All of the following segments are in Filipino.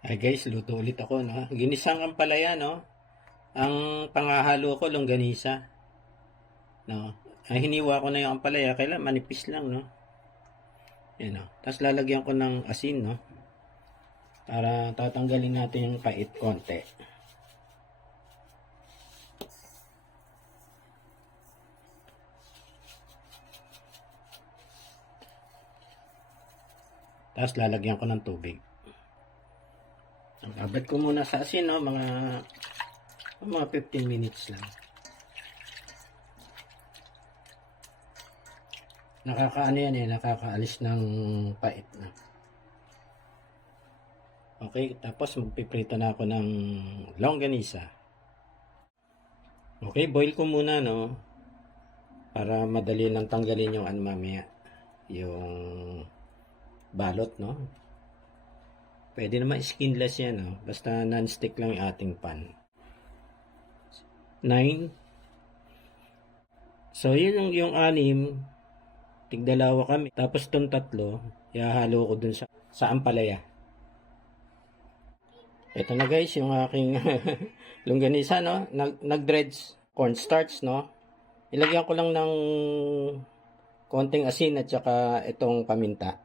Ay guys, luto ulit ako, no? Ginisang ampalaya, no? Ang pangahalo ko, longganisa, no? Ay, hiniwa ko na yung ampalaya, kailan manipis lang, no? Yan, no? Tapos lalagyan ko ng asin, no? Para tatanggalin natin yung pait konti. Tapos lalagyan ko ng tubig. Abad ko muna sa asin, no? Mga 15 minutes lang. Nakakaano yan eh, nakakaalis ng pait na. Okay, tapos magpiprito na ako ng longganisa. Okay, boil ko muna, no? Para madali lang tanggalin yung mamaya. Yung balot, no? Pwede naman skinless yan, no? Basta non-stick lang yung ating pan. 9. So, yun yung 6. Tigdalawa kami. Tapos itong 3, ihahalo ko dun sa ampalaya. Ito na guys, yung aking longganisa, no? Nag-dreads cornstarch, no? Ilagyan ko lang ng konting asin at saka itong paminta.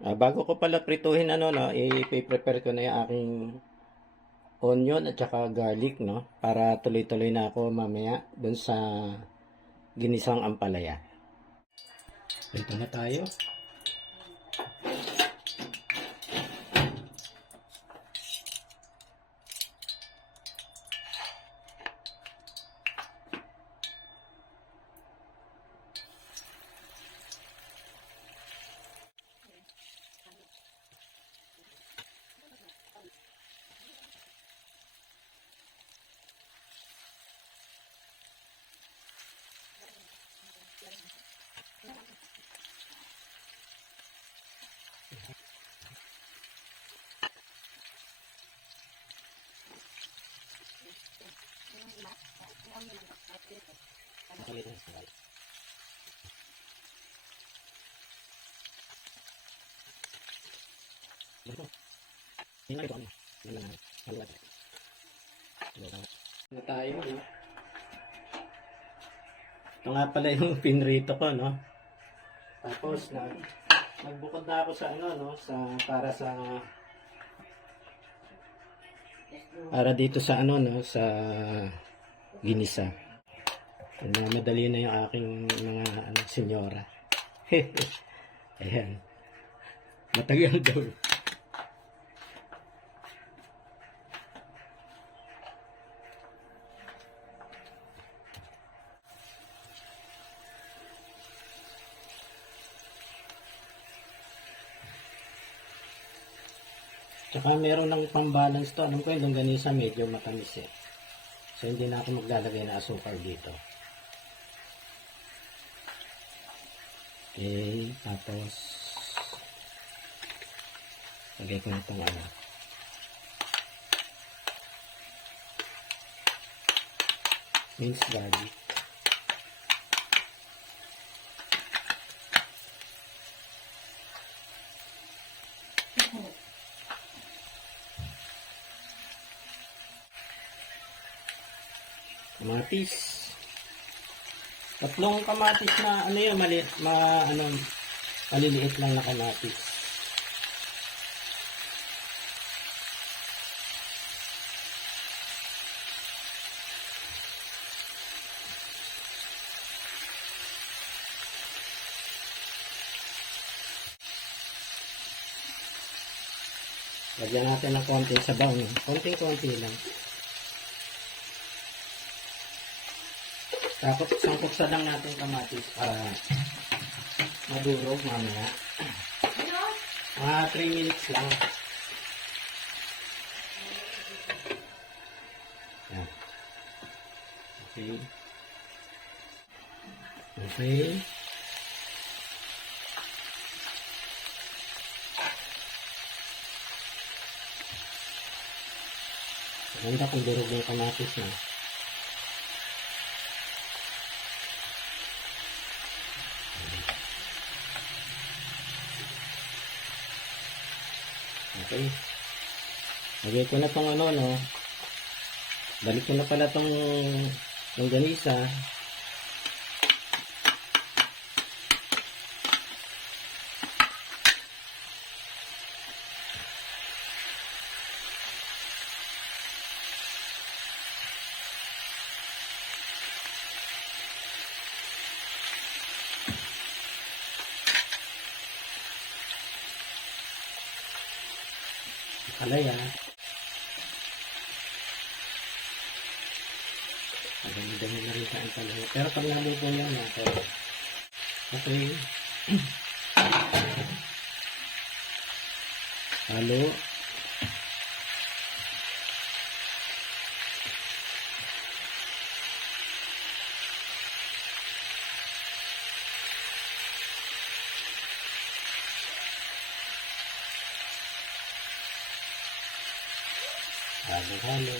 Bago ko pala prituhin, no? I-prepare ko na yung aking onion at saka garlic, no? Para tuloy-tuloy na ako mamaya dun sa ginisang ampalaya. Ito na tayo. Na tayo, no? Ito nga pala yung pinrito ko, no? Tapos nagbukod na ako sa no, para dito sa no, sa ginisa. Madali na yung aking mga senyora. Ayan. Matagal daw. Tsaka meron ng pang-balance to. Anong ko yung longganisa medyo matamis eh. So hindi na ako maglalagay na asukal dito. Okay, tapos lagay ko na itong minced garlic. Kamatis. 3 kamatis na maliliit lang na kamatis. Lagyan natin ng konting sabaw. Konting-konti lang. Tapos sangkuksa lang natin kamatis para madurog mamaya. Mga 3 minutes lang. Yan. Okay. Okay. Maganda kung durog yung kamatis na. Okay. Lagay ko na tong ano, no. Balik ko na pala tong longganisa. Palaya. Dami-dami na rin sa palaya. Pero pag naluto yan natin. Okay. Halo. Halo-halo.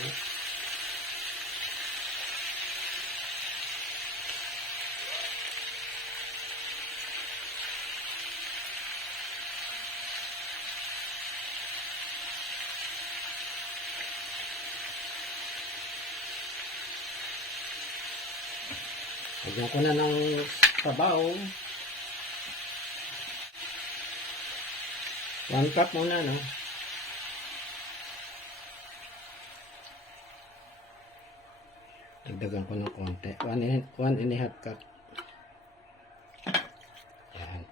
Lagyan ko na ng sabaw. 1 cup muna, no? Dagdagan ko ng konti. 1.5 cup. Yan.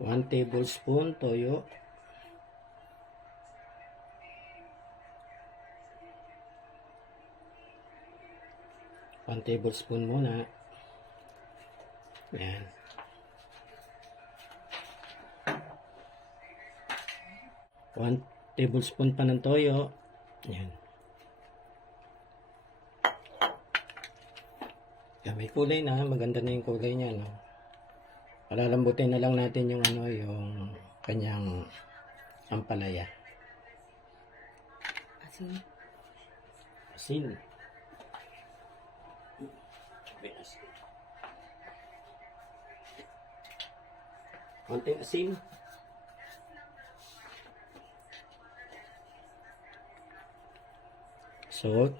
One tablespoon toyo. 1 tablespoon muna. Yan. One tablespoon pa ng toyo. Yan. Yan, may kulay na. Maganda na yung kulay niya, no? Palalambutin na lang natin yung ano, yung kanyang ampalaya. Asin. Asin. Konting asin. Salt.